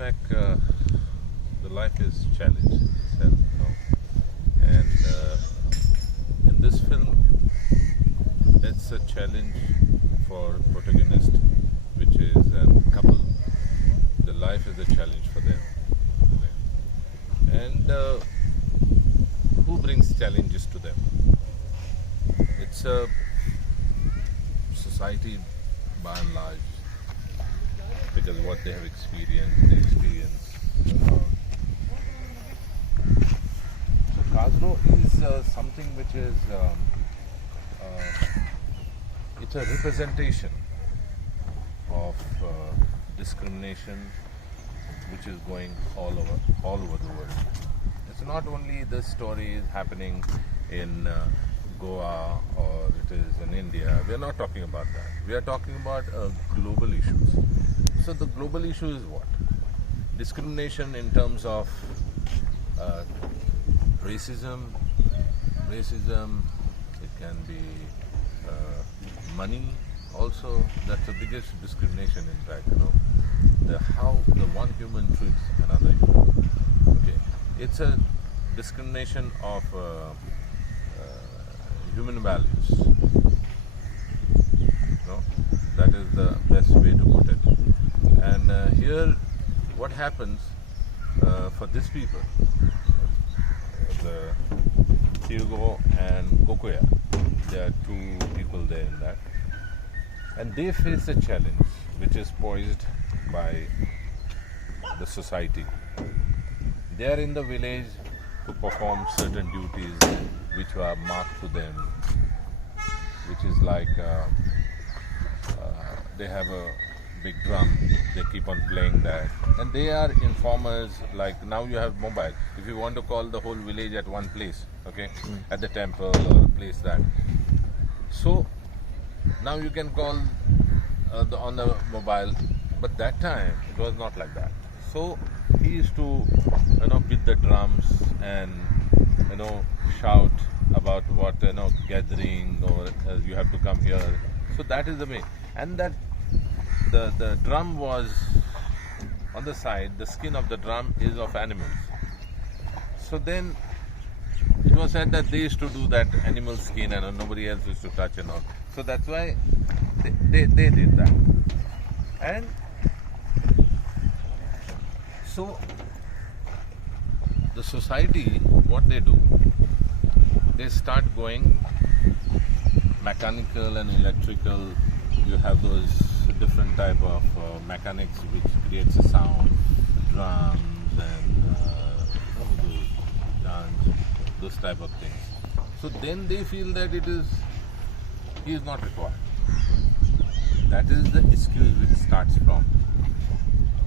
fact, the life is challenge itself, and in this film, it's a challenge for protagonist, which is a couple. The life is a challenge for them, and who brings challenges to them? It's a society, by and large, because what they have experienced, they experience. So Kaajro is something which is it's a representation of discrimination, which is going all over the world. It's not only this story is happening in Goa or it is in India. We are not talking about that. We are talking about global issues. So the global issue is what? Discrimination in terms of racism. It can be money. Also, that's the biggest discrimination. In fact, how the one human treats another human. Okay, it's a discrimination of human values. That is the best way to put it. And here, what happens for these people, the Tirgo and Kokoya, there are two people there in that, and they face a challenge which is posed by the society. They are in the village to perform certain duties which were marked to them, which is like they have a big drum, they keep on playing that, and they are informers. Like now you have mobile, if you want to call the whole village at one place, okay, at the temple or a place that, so now you can call on the mobile, but that time it was not like that. So he used to beat the drums and shout about what gathering, or you have to come here. So that is the way. And that the drum was on the side, the skin of the drum is of animals. So then it was said that they used to do that animal skin and nobody else used to touch and all. So that's why they did that. And so the society, what they do, they start going mechanical and electrical. You have those different type of mechanics which creates a sound, drums and those dance, those type of things. So then they feel that he is not required. That is the excuse which starts from.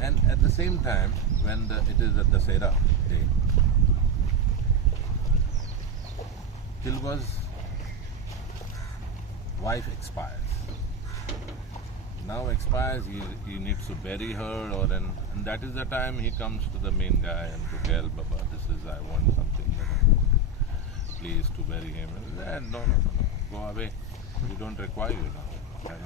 And at the same time, when it is at the Sera day, Tilga's wife expires. Now expires, he needs to bury her, and that is the time he comes to the main guy and to tell Baba, I want something, please to bury him. And he said, no, go away. We don't require you now.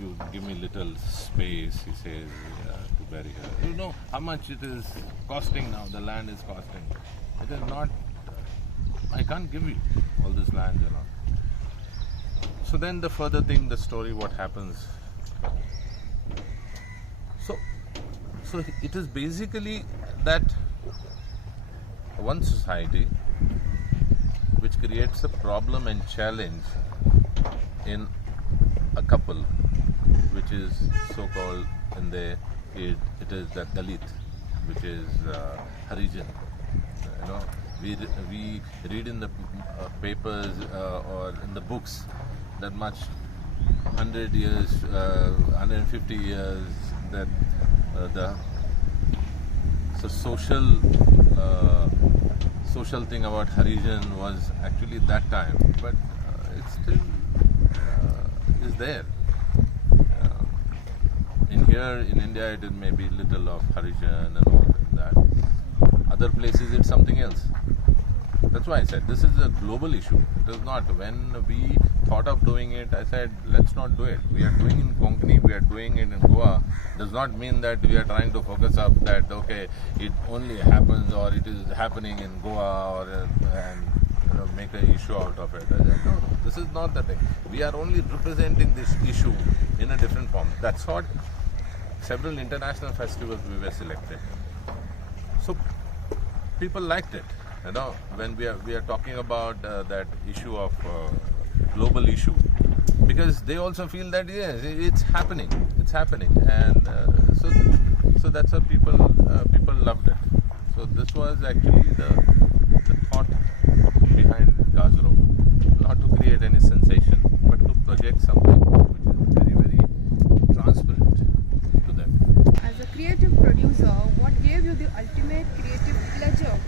You give me little space, he says, to bury her. You know how much it is costing now, the land is costing. It is not, I can't give you all this land, So then the further thing, the story, what happens. So it is basically that one society which creates a problem and challenge in a couple, which is so-called in it is the Dalit, which is Harijan. We read in the papers or in the books that much 100 years, 150 years that the social thing about Harijan was actually that time, but it still is there. In India, it is maybe little of Harijan and all that. Other places, it's something else. That's why I said this is a global issue. It is not. When we thought of doing it, I said let's not do it. We are doing in Konkani, we are doing it in Goa. Does not mean that we are trying to focus up that okay, it only happens or it is happening in Goa or and make an issue out of it. I said, no, this is not the thing. We are only representing this issue in a different form. That's what several international festivals we were selected. So people liked it. When we are talking about that issue of global issue, because they also feel that yes, it's happening, and so that's what people loved it. So this was actually the thought behind Kaajro, not to create any sensation, but to project something which is very, very transparent to them. As a creative producer, what gave you the ultimate creative pleasure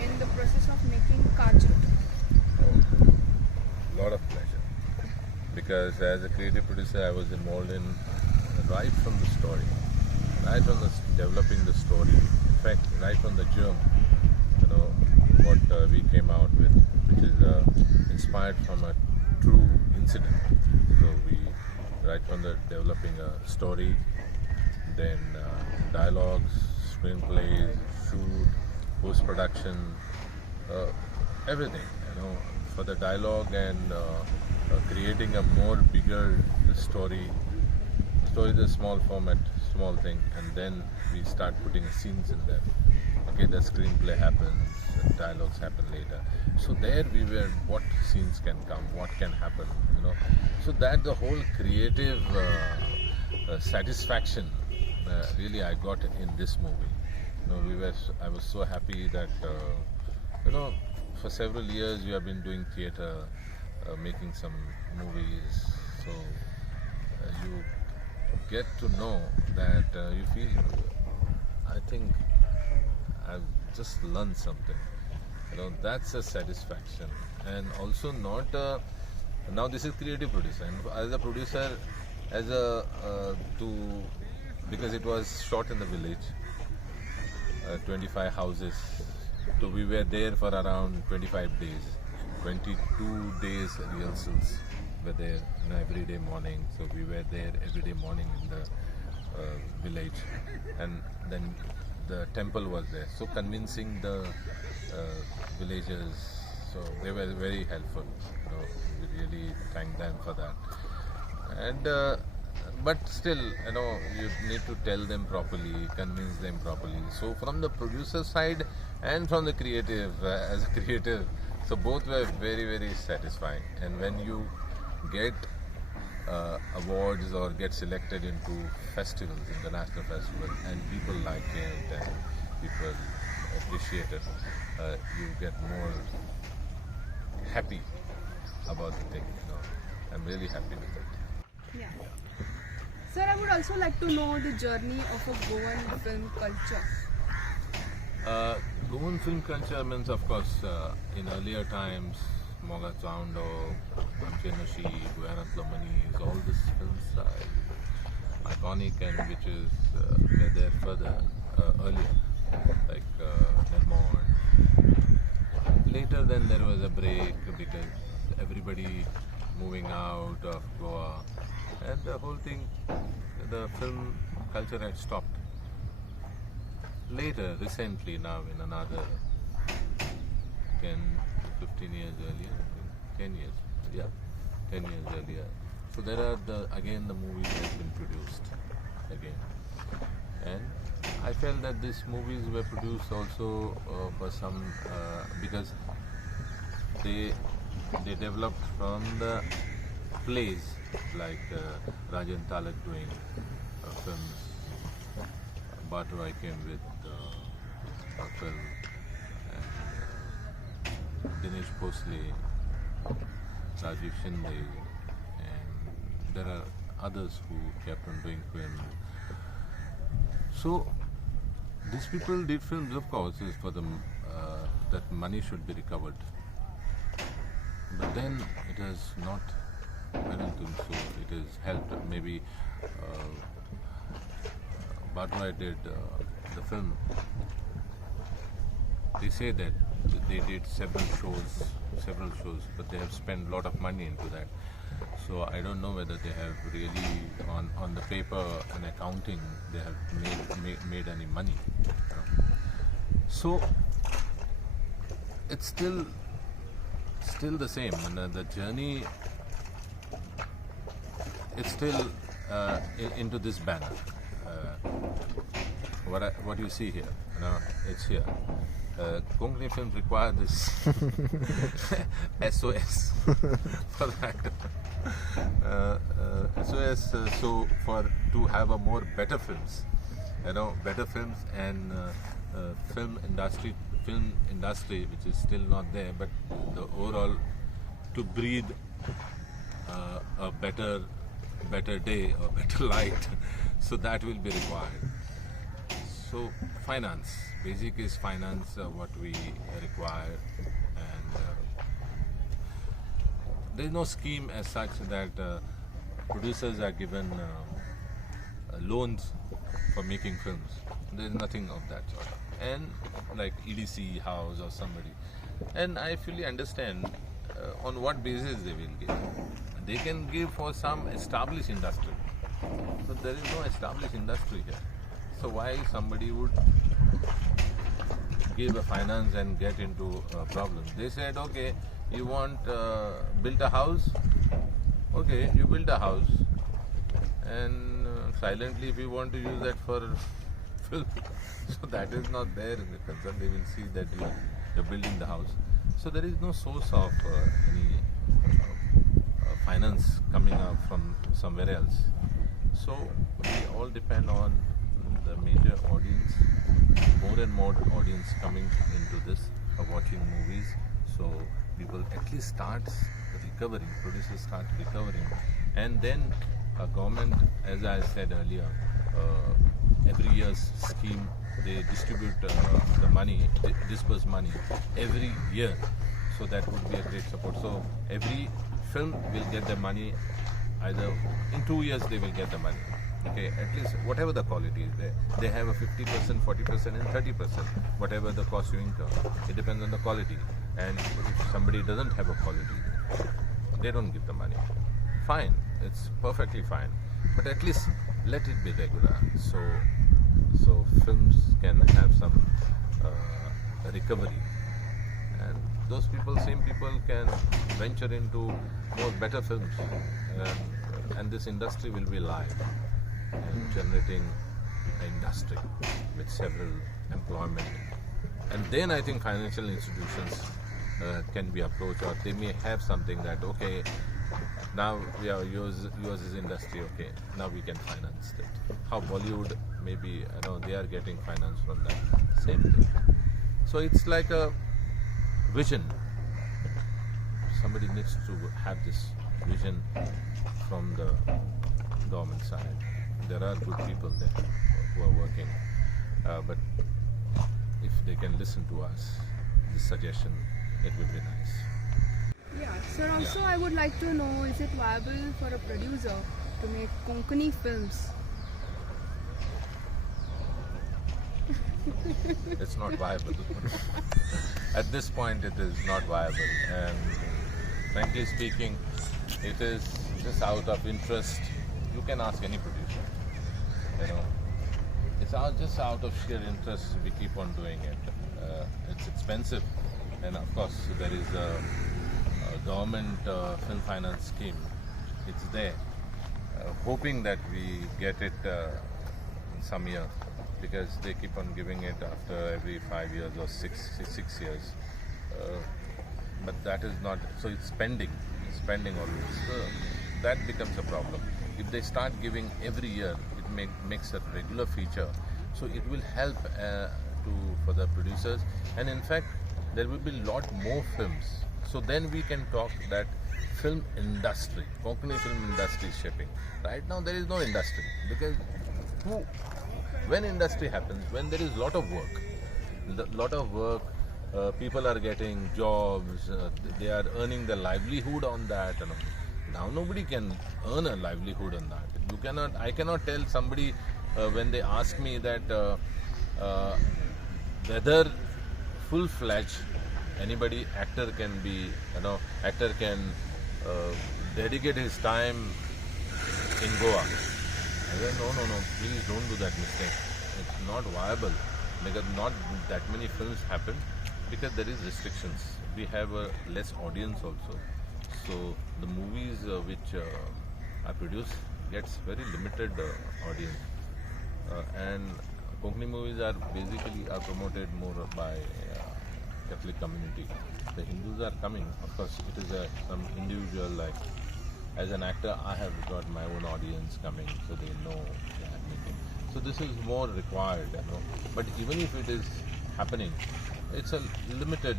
in the process of making Kaajro? Oh, lot of pleasure. Because as a creative producer, I was involved in right from the story, right from the developing the story. In fact, right from the germ, what we came out with, which is inspired from a true incident. So we, right from the developing a story, then dialogues, screenplays, shoot, post-production, everything, for the dialogue and creating a more bigger story. Story is a small format, small thing, and then we start putting scenes in there. Okay, the screenplay happens, dialogues happen later. So there we were, what scenes can come, what can happen, So that the whole creative satisfaction really I got in this movie. I was so happy that for several years we have been doing theatre, making some movies. So you get to know that you feel, I think I've just learned something. That's a satisfaction. And also not, now this is creative producer. And as a producer, because it was shot in the village, 25 houses. So we were there for around 25 days. 22 days rehearsals were there every day morning. So we were there every day morning in the village, and then the temple was there. So convincing the villagers, so they were very helpful. We really thank them for that. And but still, you need to tell them properly, convince them properly. So from the producer side and from the creative, as a creative, so both were very, very satisfying. And when you get awards or get selected into festivals, international festivals, and people like it and people appreciate it, you get more happy about the thing. I'm really happy with it. Yeah. Sir, I would also like to know the journey of a Goan film culture. Goan film culture means, of course, in earlier times, Moga Chaundo, Amchenoshi, Guyanatlamani, all these films are iconic and which is were there further earlier, like Nermont. Later then there was a break because everybody moving out of Goa and the whole thing, the film culture had stopped. Later, recently now in another 10 to 15 years earlier, 10 years, 10 years earlier. So there are again the movies have been produced again. And I felt that these movies were produced also for some, because they developed from the plays like Rajan Talak doing films. Bhattrai came with a film, and Dinesh Bhosle, Rajiv Shinde, and there are others who kept on doing film. So these people did films, of course, is for them that money should be recovered. But then it has not, I don't think so. It has helped. Maybe Bhattrai did the film. They say that they did several shows, but they have spent a lot of money into that. So I don't know whether they have really on the paper and accounting they have made any money. So it's still the same, and the journey it's still into this banner. What you see here, it's here. Konkani Film require this SOS for that. SOS so for to have a more better films, better films and film industry, which is still not there, but the overall to breathe a better day or better light, so that will be required. So finance, basic is finance, what we require, and there is no scheme as such that producers are given loans for making films. There is nothing of that sort. And like EDC house or somebody, and I fully understand on what basis they will give. They can give for some established industry, so there is no established industry here. So why somebody would give a finance and get into a problem? They said, okay, you want build a house, okay, you build a house, and silently if you want to use that for film, so that is not there in the concern. They will see that you're building the house. So there is no source of any finance coming up from somewhere else. So we all depend on the major audience, more and more audience coming into this, watching movies. So people at least start recovering, producers start recovering, and then a government, as I said earlier, every year's scheme, they distribute the money, disburse money every year. So that would be a great support. So every film will get the money, either in 2 years they will get the money. Okay, at least whatever the quality is there. They have a 50%, 40% and 30%, whatever the cost you incur. It depends on the quality. And if somebody doesn't have a quality, they don't give the money. Fine, it's perfectly fine. But at least let it be regular. So films can have some recovery. And those people, same people can venture into more better films. And this industry will be live and generating an industry with several employment. And then I think financial institutions can be approached, or they may have something that, okay, now we are yours is industry, okay, now we can finance it. How Bollywood, maybe, they are getting finance from that. Same thing. So it's like a vision. Somebody needs to have this vision from the government side. There are good people there who are working, but if they can listen to us, this suggestion, it would be nice. Yeah, sir, also I would like to know, is it viable for a producer to make Konkani films? It's not viable. At this point, it is not viable. And frankly speaking, it is just out of interest. You can ask any producer. It's just out of sheer interest we keep on doing it. It's expensive, and of course there is a government film finance scheme. It's there, hoping that we get it in some year, because they keep on giving it after every 5 years or six years. But that is not, so it's pending always. So that becomes a problem. If they start giving every year, it makes a regular feature. So it will help for the producers, and in fact there will be a lot more films. So then we can talk that film industry, Konkani film industry is shaping. Right now there is no industry, because when industry happens, when there is lot of work, people are getting jobs, they are earning their livelihood on that. Now nobody can earn a livelihood on that. I cannot tell somebody when they ask me that whether full-fledged anybody actor can be, actor can dedicate his time in Goa. I said, no, please don't do that mistake. It's not viable because not that many films happen because there is restrictions. We have a less audience also. So the movies which are produced gets very limited audience. And Konkani movies are basically promoted more by Catholic community. The Hindus are coming. Of course, it is some individual, like as an actor, I have got my own audience coming, so they know they are making. So this is more required, But even if it is happening, it's a limited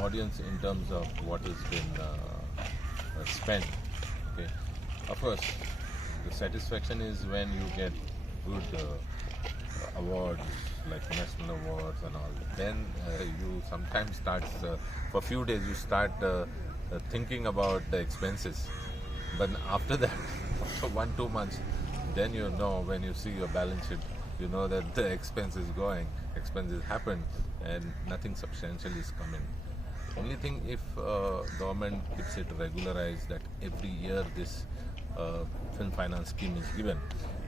audience in terms of what has been spent. Okay, of course, the satisfaction is when you get good awards like national awards and all. Then you sometimes start for a few days you start thinking about the expenses. But after that, after 1-2 months, then you know, when you see your balance sheet, you know that the expense is going, expenses happen, and nothing substantial is coming. Only thing, if government keeps it regularized that every year this film finance scheme is given,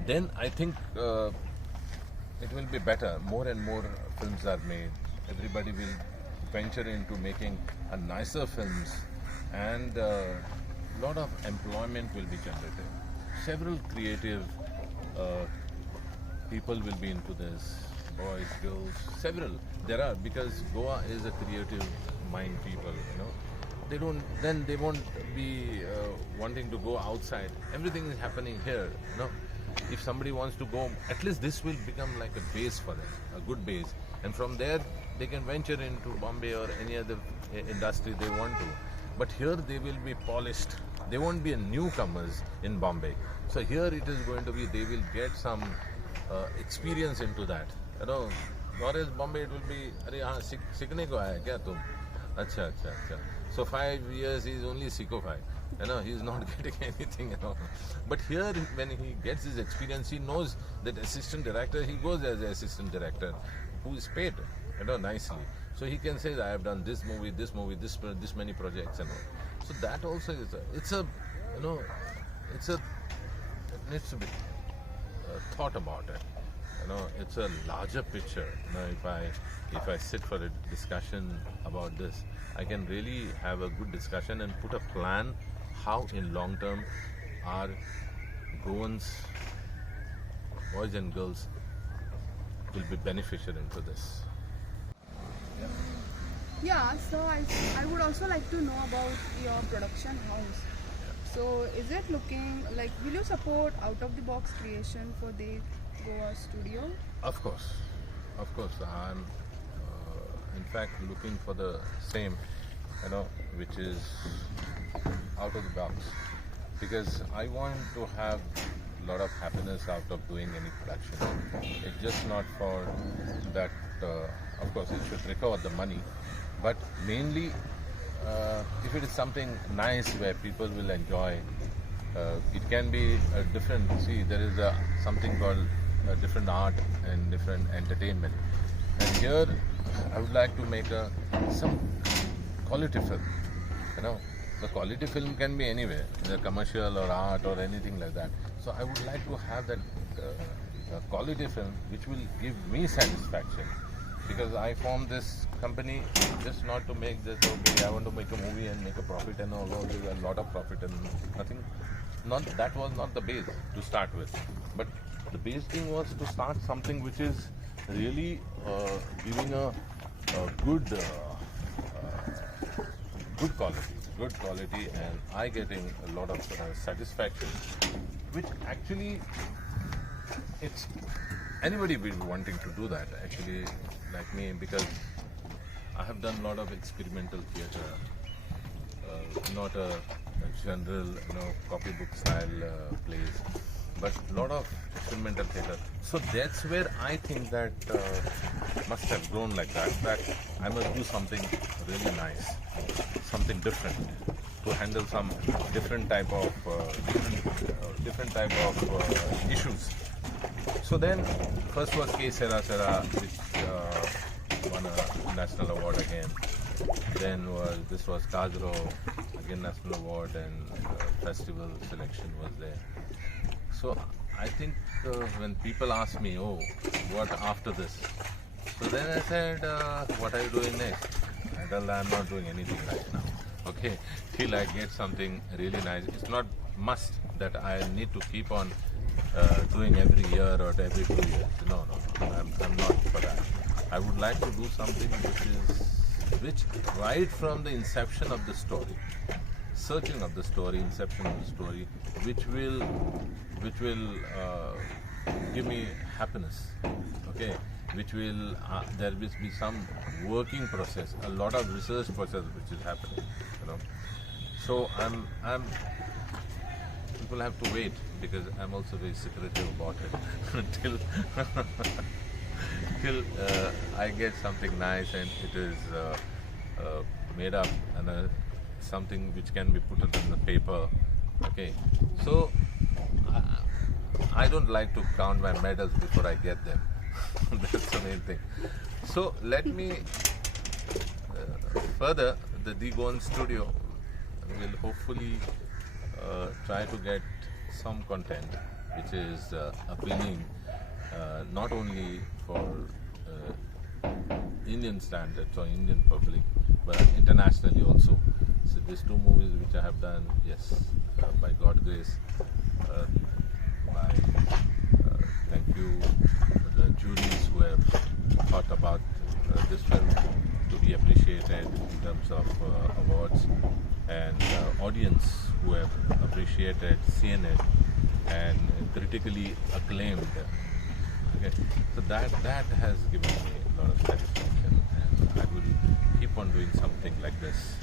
then I think it will be better. More and more films are made. Everybody will venture into making a nicer films, and lot of employment will be generated. Several creative people will be into this, boys, girls, several. There are, because Goa is a creative mind people, They won't be wanting to go outside. Everything is happening here, If somebody wants to go, at least this will become like a base for them, a good base. And from there, they can venture into Bombay or any other industry they want to. But here they will be polished. They won't be a newcomers in Bombay. So here it is going to be, they will get some experience into that. Whereas Bombay it will be, अरे हाँ सीखने को आया क्या तुम? अच्छा. So 5 years he is only Sikofai. He is not getting anything. But here, when he gets his experience, he knows that assistant director, he goes as an assistant director who is paid, nicely. So he can say, I have done this movie, this many projects, and all. So that also is it needs to be thought about it. It's a larger picture. If I sit for a discussion about this, I can really have a good discussion and put a plan how in long term our Goans, boys and girls, will be beneficial into this. Yeah, so I would also like to know about your production house. So is it looking like, will you support out of the box creation for the Goan Studio? Of course. I'm in fact looking for the same, which is out of the box, because I want to have a lot of happiness out of doing any production. It's just not for that, of course it should recover the money, but mainly if it is something nice where people will enjoy, it can be a different, there is something called different art and different entertainment. And here I would like to make some quality film. The quality film can be anywhere, the commercial or art or anything like that. So I would like to have that quality film which will give me satisfaction. Because I formed this company just not to make this, okay, I want to make a movie and make a profit and all, there's a lot of profit and nothing. That was not the base to start with. But the base thing was to start something which is really giving a good quality, and I getting a lot of satisfaction, which actually it's anybody will be wanting to do that actually, like me, because I have done a lot of experimental theatre, not a general copybook style plays, but a lot of experimental theatre. So that's where I think that must have grown like that I must do something really nice, something different, to handle some different type of issues. So then first was K Sera Sera, which won a national award again. Then this was Kaajro, again National Award and festival selection was there. So I think when people ask me, oh, what after this? So then I said, what are you doing next? I told them, I'm not doing anything right now. Okay, till I get something really nice. It's not must that I need to keep on doing every year or every 2 years. No. I'm not for that. I would like to do something which right from the inception of the story, searching of the story, inception of the story, which will give me happiness. Okay, which will there will be some working process, a lot of research process which is happening. So I'm. People have to wait because I'm also very secretive about it till I get something nice and it is made up and something which can be put on the paper. Okay, so I don't like to count my medals before I get them. That's the main thing. So let me further the Goan Studio will hopefully try to get some content which is appealing not only for Indian standards or Indian public but internationally also. So these 2 movies which I have done, yes, by God's grace, thank you the juries who have thought about this film to be appreciated in terms of awards, and audience who have appreciated, seen it, and critically acclaimed. Okay, so that has given me a lot of satisfaction, and I will keep on doing something like this,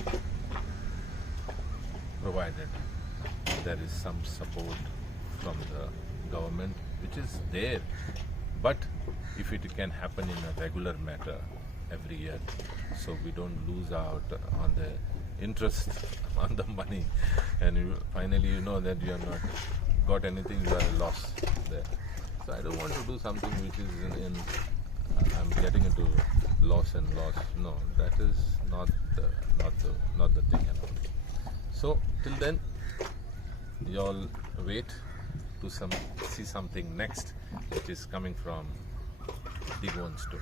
provided there is some support from the government, which is there. But if it can happen in a regular matter every year, so we don't lose out on the interest on the money, and finally you know that you have not got anything, you are a loss there. So I don't want to do something which is in I'm getting into loss and loss. No, that is not the thing at all. So till then, you all wait to see something next, which is coming from the Goan Studio.